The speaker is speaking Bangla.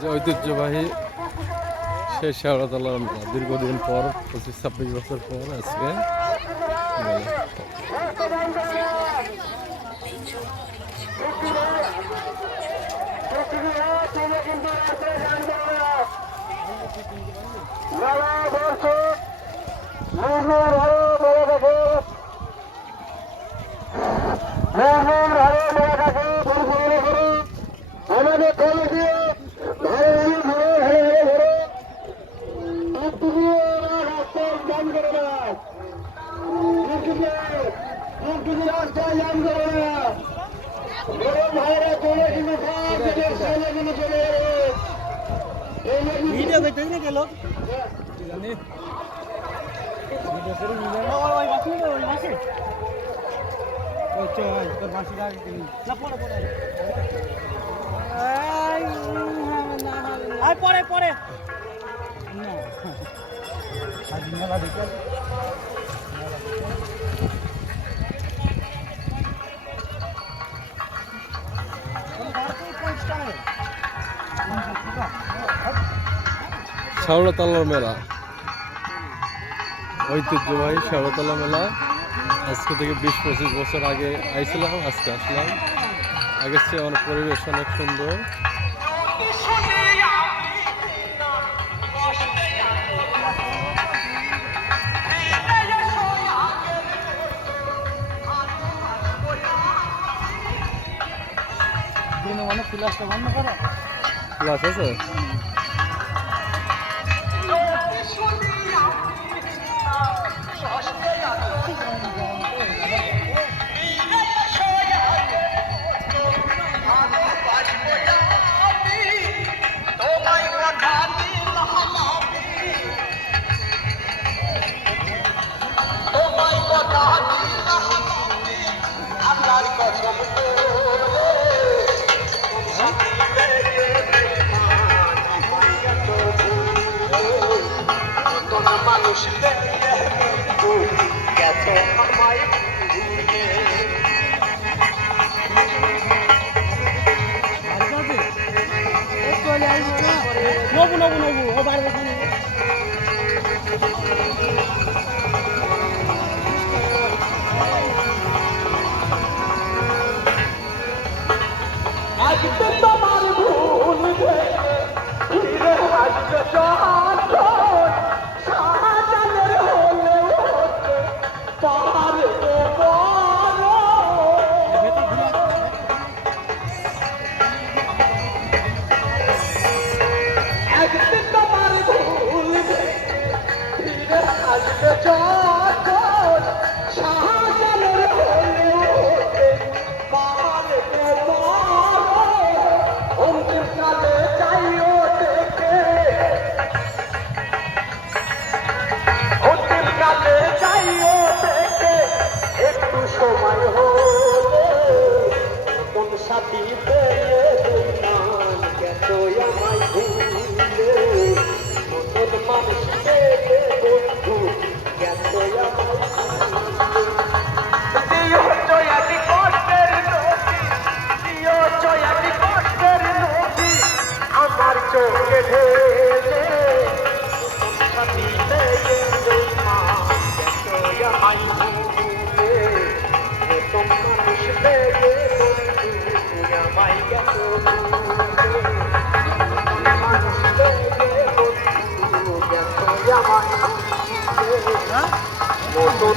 যে ঐতিহ্যবাহী সেই শেওড়াতলার মেলা দীর্ঘদিন পর 25-26 বছর পর আজকে ভিডিও করতে না গেল জানি ভিডিও করে নিলে ওই বাসি ওই বাসি ওই চল তোর বাসি গাড়ি না পড়ে পড়ে আই পড়ে পড়ে না আজ মেলা দেখে শেওড়াতলার মেলা ঐতিহ্যবাহী শেওড়াতলা মেলা আজকে থেকে 20-25 বছর আগে আইছিলাম, আজকে আসলাম। আগের চেয়ে অনেক পরিবেশ অনেক সুন্দর। ক্লাসটা বন্ধ করো, ক্লাস আছে? নবু নবু নবু ও বাইরে আজ তোমার ভুল ফিরে আসবে যখন শাহজানের হলে পাহাড়ে একদিন তোমার ভুল ফিরে আসবে যখন শাহজানের হলে পাহাড়ে অন্তিমকালে চাইও দেখে অন্তিমকালে চাইও দেখে একটু সময় হলে কোন সাথী পেয়ে দিলাম গেছো আমায় ভুলে নতুন মানুষ পেয়ে বন্ধু গেছো আমায় দিও জয়াটি কষ্টের নদী দিও জয়াটি কষ্টের নদী আমার চোখে ঢেলে সাথী পেয়ে মা গেছো আমায় ভুলে নতুন মানুষ পেয়ে বন্ধু আমায় গেছো ভুলে মানুষ পেয়ে বন্ধু গেছো আমায় ভুলে নতুন